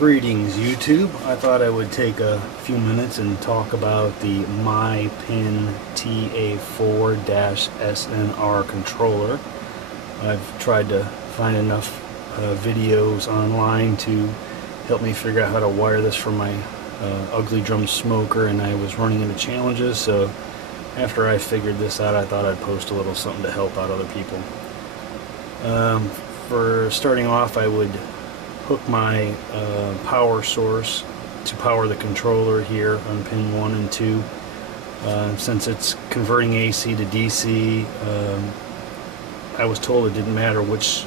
Greetings YouTube. I thought I would take a few minutes and talk about the MyPin TA4-SNR controller. I've tried to find enough videos online to help me figure out how to wire this for my ugly drum smoker, and I was running into challenges, so after I figured this out I thought I'd post a little something to help out other people. For starting off, I would hook my power source to power the controller here on pin 1 and 2. Since it's converting AC to DC, I was told it didn't matter which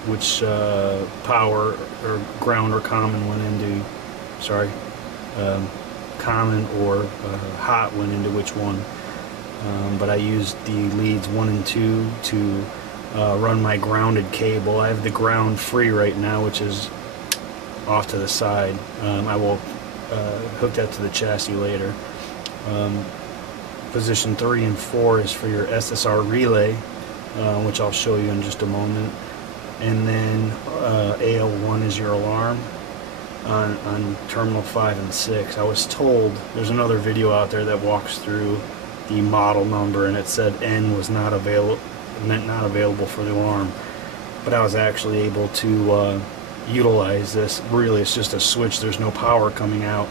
power or ground or common went into, common or hot went into which one. But I used the leads 1 and 2 to run my grounded cable. I have the ground free right now, which is off to the side. I will hook that to the chassis later. Position 3 and 4 is for your SSR relay, which I'll show you in just a moment. And then AL1 is your alarm on terminal 5 and 6. I was told there's another video out there that walks through the model number, and it said N was not available, meant not available for the alarm, but I was actually able to utilize this. Really, it's just a switch. There's no power coming out,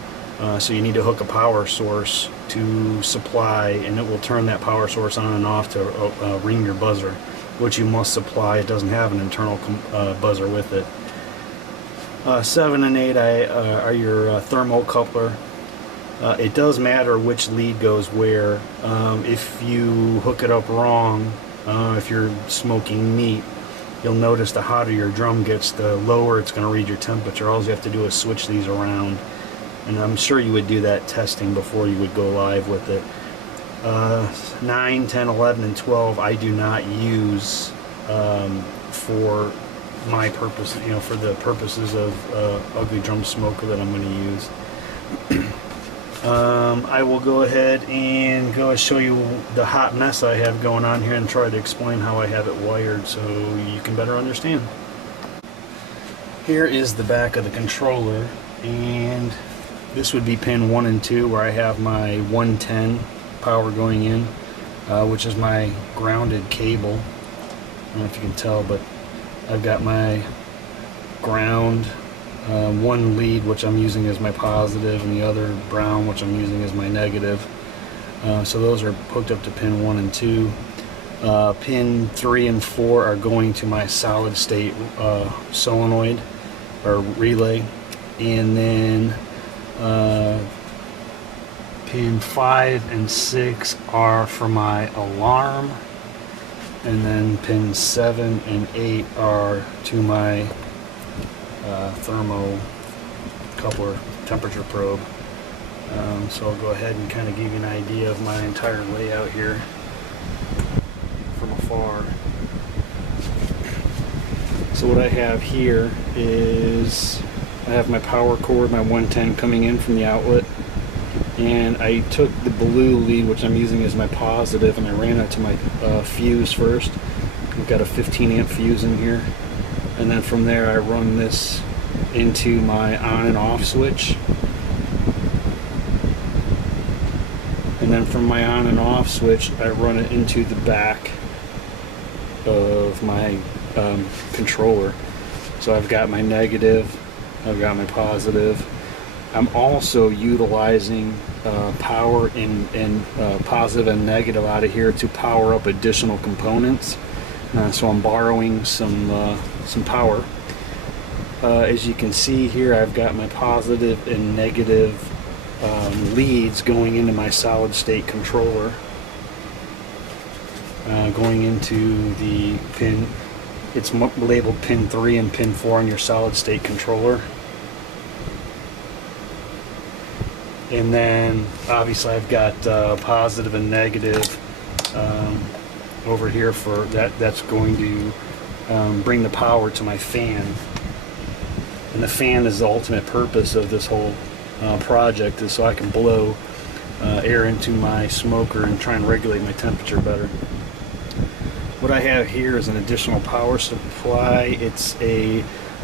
so you need to hook a power source to supply, and it will turn that power source on and off to ring your buzzer, which you must supply. It doesn't have an internal buzzer with it. 7 and 8 are your thermocoupler. It does matter which lead goes where. If you hook it up wrong, if you're smoking meat, you'll notice the hotter your drum gets, the lower it's going to read your temperature. All you have to do is switch these around, and I'm sure you would do that testing before you would go live with it. 9, 10, 11, and 12 I do not use for my purpose, for the purposes of ugly drum smoker that I'm going to use. I will go ahead and show you the hot mess I have going on here and try to explain how I have it wired so you can better understand. Here is the back of the controller, and this would be pin 1 and 2 where I have my 110 power going in, which is my grounded cable. I don't know if you can tell, but I've got my ground, one lead which I'm using as my positive, and the other brown which I'm using as my negative. So those are hooked up to pin 1 and 2. Pin 3 and 4 are going to my solid state solenoid or relay, and then pin 5 and 6 are for my alarm, and then pin 7 and 8 are to my thermocoupler temperature probe. So I'll go ahead and kind of give you an idea of my entire layout here from afar. So what I have here is I have my power cord, my 110 coming in from the outlet, and I took the blue lead, which I'm using as my positive, and I ran it to my fuse first. I've got a 15 amp fuse in here, and then from there I run this into my on and off switch, and then from my on and off switch I run it into the back of my controller. So I've got my negative, I've got my positive. I'm also utilizing power and positive and negative out of here to power up additional components. So I'm borrowing some power. As you can see here, I've got my positive and negative leads going into my solid state controller, going into the pin. It's labeled pin 3 and pin 4 on your solid state controller. And then obviously I've got positive and negative over here for that. That's going to bring the power to my fan. And the fan is the ultimate purpose of this whole project, is so I can blow air into my smoker and try and regulate my temperature better. What I have here is an additional power supply. It's a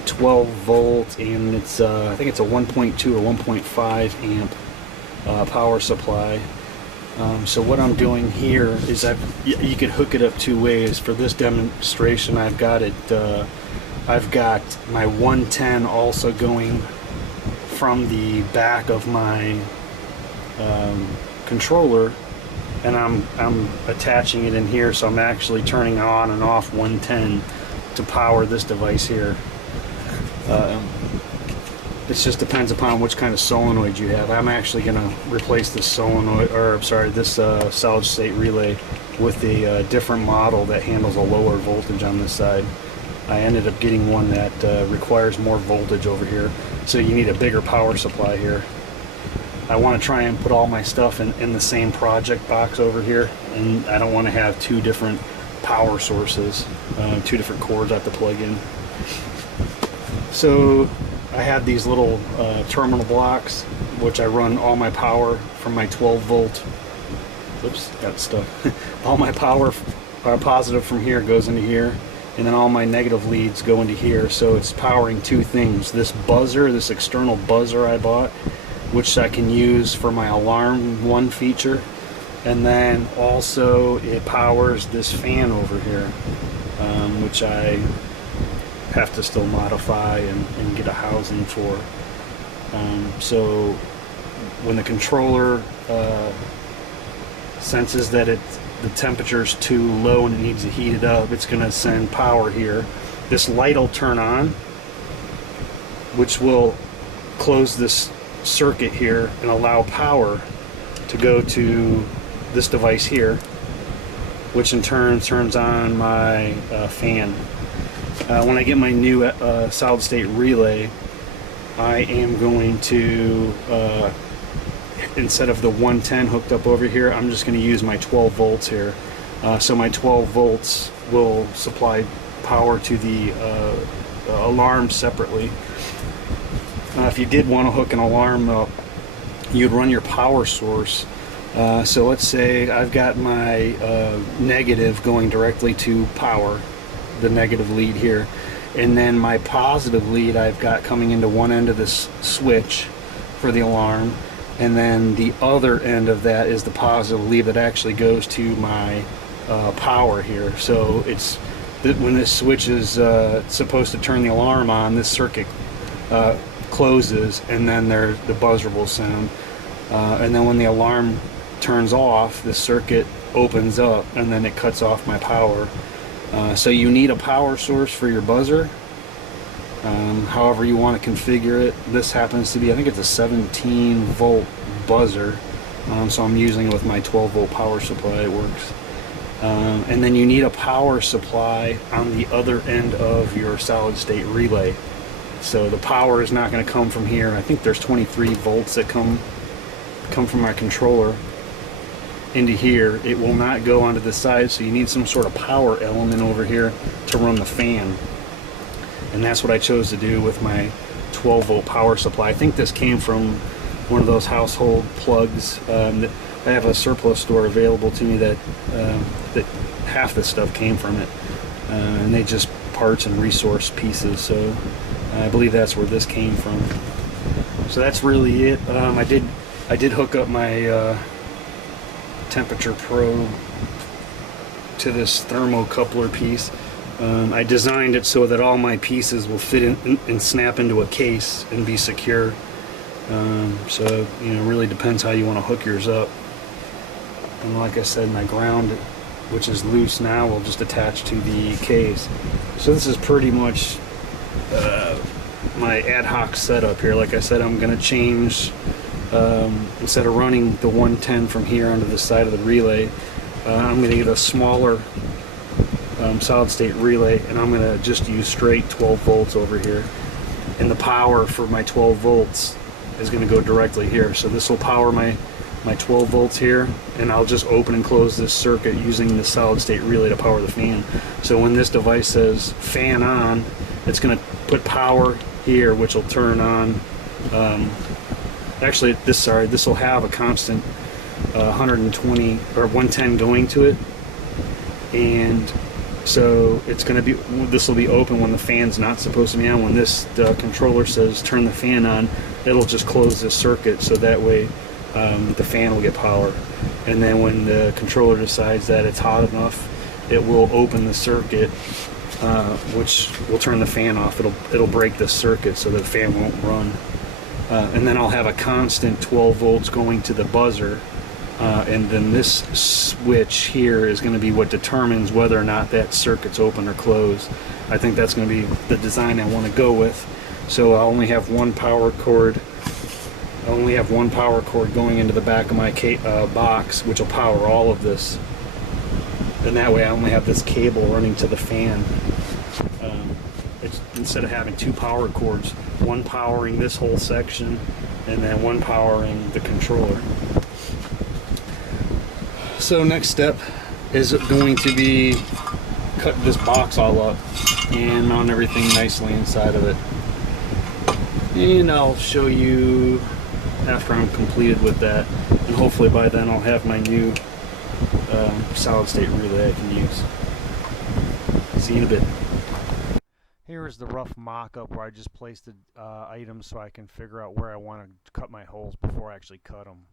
12 volt, and it's I think it's a 1.2 or 1.5 amp power supply. So what I'm doing here is you could hook it up two ways. For this demonstration, I've got my 110 also going from the back of my controller, and I'm attaching it in here, so I'm actually turning on and off 110 to power this device here. It just depends upon which kind of solenoid you have. I'm actually going to replace this solenoid, or I'm sorry, this solid state relay with a different model that handles a lower voltage on this side. I ended up getting one that requires more voltage over here, so you need a bigger power supply here. I want to try and put all my stuff in the same project box over here, and I don't want to have two different power sources, two different cords I have to plug in. So I have these little terminal blocks, which I run all my power from my 12 volt. Oops, got stuff. All my power positive from here goes into here, and then all my negative leads go into here. So it's powering two things: this buzzer, this external buzzer I bought, which I can use for my alarm one feature, and then also it powers this fan over here, which I have to still modify and get a housing for. So when the controller senses that the temperature is too low and it needs to heat it up, it's going to send power here. This light will turn on, which will close this circuit here and allow power to go to this device here, which in turn turns on my fan. When I get my new solid state relay, I am going to, instead of the 110 hooked up over here, I'm just going to use my 12 volts here. So my 12 volts will supply power to the alarm separately. If you did want to hook an alarm up, you'd run your power source. So let's say I've got my negative going directly to power, the negative lead here, and then my positive lead I've got coming into one end of this switch for the alarm, and then the other end of that is the positive lead that actually goes to my power here. So it's when this switch is supposed to turn the alarm on, this circuit closes, and then the buzzer will sound, and then when the alarm turns off, the circuit opens up, and then it cuts off my power. So you need a power source for your buzzer, however you want to configure it. This happens to be, I think it's a 17 volt buzzer, so I'm using it with my 12 volt power supply. It works. And then you need a power supply on the other end of your solid state relay. So the power is not going to come from here. I think there's 23 volts that come from my controller into here. It will not go onto the side, so you need some sort of power element over here to run the fan. And that's what I chose to do with my 12 volt power supply. I think this came from one of those household plugs. I have a surplus store available to me that half the stuff came from it, and they just parts and resource pieces. So I believe that's where this came from. So that's really it. I did hook up my temperature probe to this thermocoupler piece. I designed it so that all my pieces will fit in and snap into a case and be secure. So you know, it really depends how you want to hook yours up. And like I said, my ground, which is loose now, will just attach to the case. So this is pretty much my ad hoc setup here. Like I said, I'm going to change, instead of running the 110 from here onto the side of the relay, I'm going to get a smaller solid state relay, and I'm going to just use straight 12 volts over here. And the power for my 12 volts is going to go directly here. So this will power my 12 volts here, and I'll just open and close this circuit using the solid state relay to power the fan. So when this device says fan on, it's going to put power here, which will turn on. Actually, this will have a constant 120 or 110 going to it, and So it's going to be, this will be open when the fan's not supposed to be on. When this controller says turn the fan on, it'll just close this circuit, so that way the fan will get power. And then when the controller decides that it's hot enough, it will open the circuit, which will turn the fan off. It'll break this circuit so the fan won't run. And then I'll have a constant 12 volts going to the buzzer. And then this switch here is going to be what determines whether or not that circuit's open or closed. I think that's going to be the design I want to go with. So I only have one power cord. I only have one power cord going into the back of my box, which will power all of this. And that way I only have this cable running to the fan. Instead of having two power cords, one powering this whole section and then one powering the controller. So next step is going to be cut this box all up and mount everything nicely inside of it. And I'll show you after I'm completed with that, and hopefully by then I'll have my new solid state relay I can use. See you in a bit. Here is the rough mock-up where I just placed the items so I can figure out where I want to cut my holes before I actually cut them.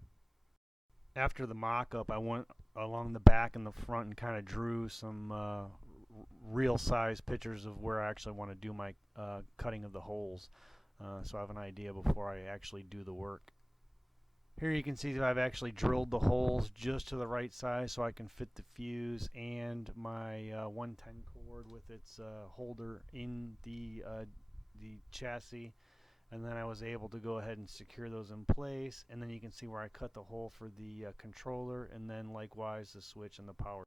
After the mock-up, I went along the back and the front and kind of drew some real-size pictures of where I actually want to do my cutting of the holes, so I have an idea before I actually do the work. Here you can see that I've actually drilled the holes just to the right size so I can fit the fuse and my 110 cord with its holder in the chassis. And then I was able to go ahead and secure those in place, and then you can see where I cut the hole for the controller, and then likewise the switch and the power.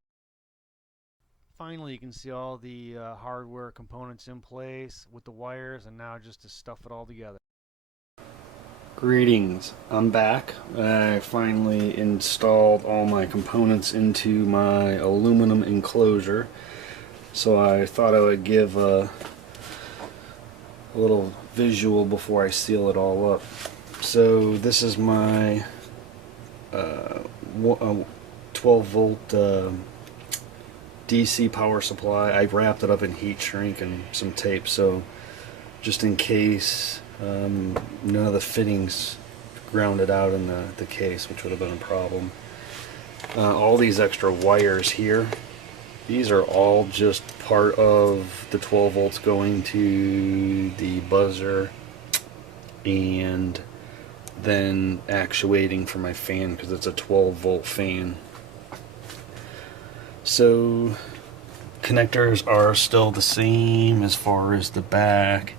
Finally, you can see all the hardware components in place with the wires, and now just to stuff it all together. Greetings, I'm back. I finally installed all my components into my aluminum enclosure, so I thought I would give a little visual before I seal it all up. So this is my 12 volt DC power supply. I wrapped it up in heat shrink and some tape, so just in case none of the fittings grounded out in the case, which would have been a problem. All these extra wires here, these are all just part of the 12 volts going to the buzzer and then actuating for my fan, because it's a 12 volt fan. So connectors are still the same as far as the back.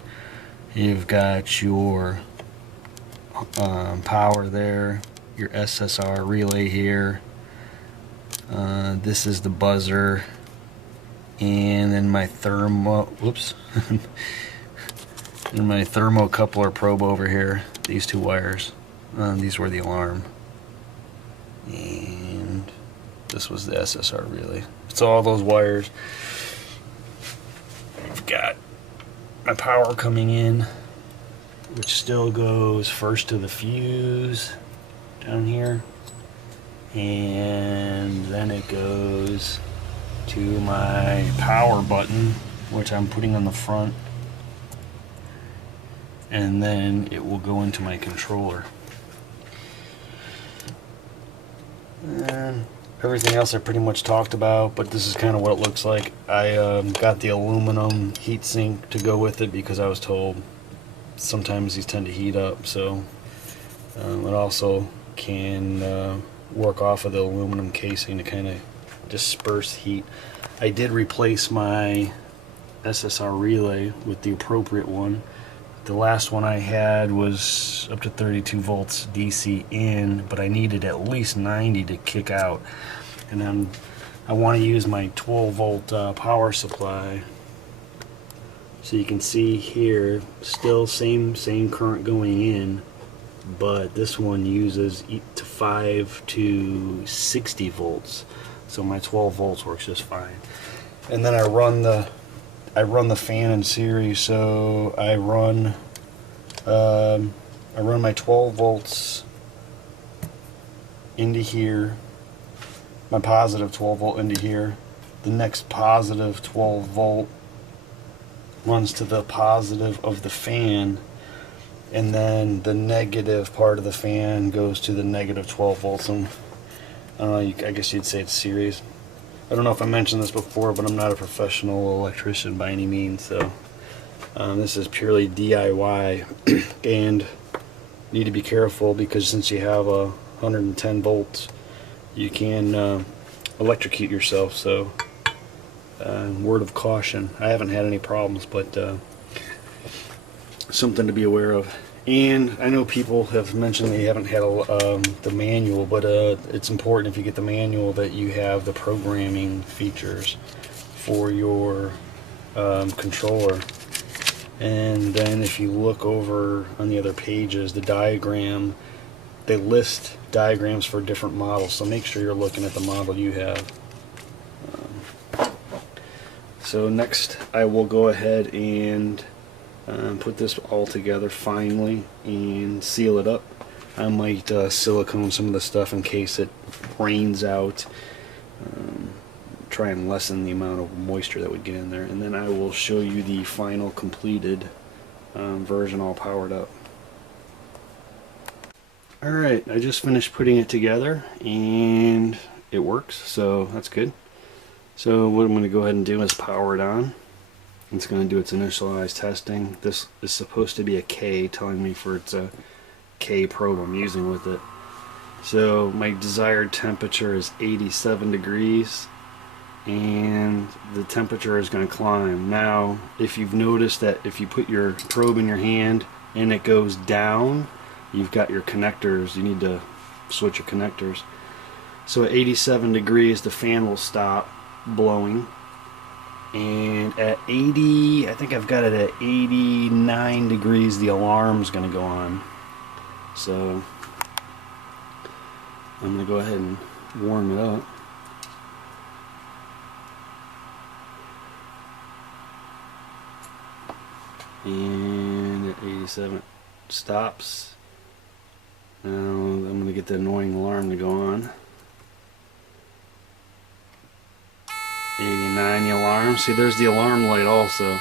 You've got your power there, your SSR relay here. This is the buzzer, and then my and my thermocoupler probe over here. These two wires. These were the alarm, and this was the SSR relay. So all those wires. I've got my power coming in, which still goes first to the fuse down here, and then it goes to my power button, which I'm putting on the front, and then it will go into my controller. And everything else I pretty much talked about, but this is kind of what it looks like. I got the aluminum heatsink to go with it because I was told sometimes these tend to heat up, so it also can work off of the aluminum casing to kind of disperse heat. I did replace my SSR relay with the appropriate one. The last one I had was up to 32 volts DC in, but I needed at least 90 to kick out. And then I want to use my 12 volt power supply. So you can see here, still same current going in, but this one uses 5 to 60 volts. So my 12 volts works just fine. And then I run the fan in series, so I run my 12 volts into here, my positive 12 volt into here, the next positive 12 volt runs to the positive of the fan, and then the negative part of the fan goes to the negative 12 volts. And I guess you'd say it's series. I don't know if I mentioned this before, but I'm not a professional electrician by any means, so this is purely DIY. And need to be careful, because since you have 110 volts, you can electrocute yourself. So word of caution. I haven't had any problems, but something to be aware of. And I know people have mentioned they haven't had the manual, but it's important, if you get the manual, that you have the programming features for your controller. And then if you look over on the other pages, the diagram, they list diagrams for different models, so make sure you're looking at the model you have. So next I will go ahead and put this all together finally and seal it up. I might silicone some of the stuff in case it rains out. Try and lessen the amount of moisture that would get in there, and then I will show you the final completed version all powered up. Alright, I just finished putting it together and it works, so that's good. So what I'm going to go ahead and do is power it on. It's going to do its initialized testing. This is supposed to be a K, telling me for it's a K probe I'm using with it. So my desired temperature is 87 degrees, and the temperature is going to climb. Now, if you've noticed that if you put your probe in your hand and it goes down, you've got your connectors. You need to switch your connectors. So at 87 degrees, the fan will stop blowing. And at 80, I think I've got it at 89 degrees, the alarm's going to go on. So I'm going to go ahead and warm it up. And at 87 it stops. Now I'm going to get the annoying alarm to go on. 89, the alarm. See, there's the alarm light also.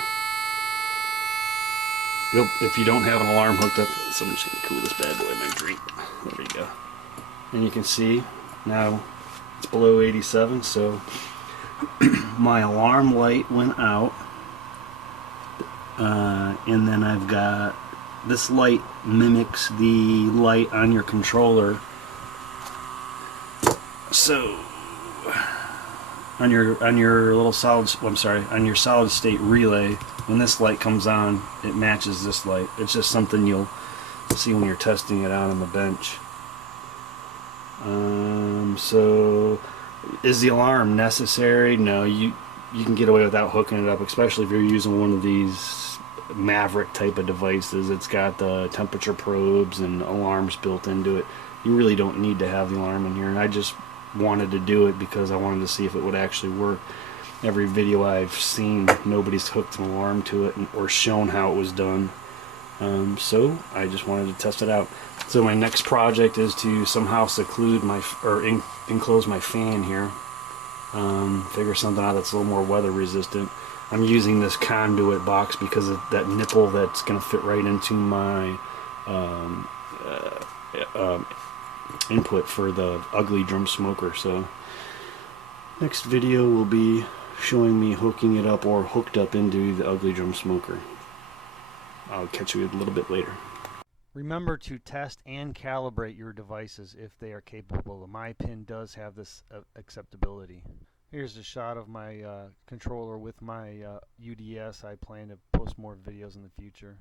If you don't have an alarm hooked up, so I'm just going to cool this bad boy in my drink. There we go. And you can see now it's below 87, so my alarm light went out. And then I've got this light mimics the light on your controller. So on your little solid, on your solid state relay, when this light comes on, it matches this light. It's just something you'll see when you're testing it out on the bench. So is the alarm necessary? No, you can get away without hooking it up, especially if you're using one of these Maverick type of devices. It's got the temperature probes and alarms built into it. You really don't need to have the alarm in here, and I just wanted to do it because I wanted to see if it would actually work. Every video I've seen, nobody's hooked an alarm to it or shown how it was done. So I just wanted to test it out. So my next project is to somehow seclude my, or enclose my fan here. Figure something out that's a little more weather resistant. I'm using this conduit box because of that nipple that's going to fit right into my input for the ugly drum smoker. So next video will be showing me hooking it up or hooked up into the ugly drum smoker. I'll catch you a little bit later. Remember to test and calibrate your devices if they are capable. The MyPin does have this acceptability. Here's a shot of my controller with my UDS. I plan to post more videos in the future.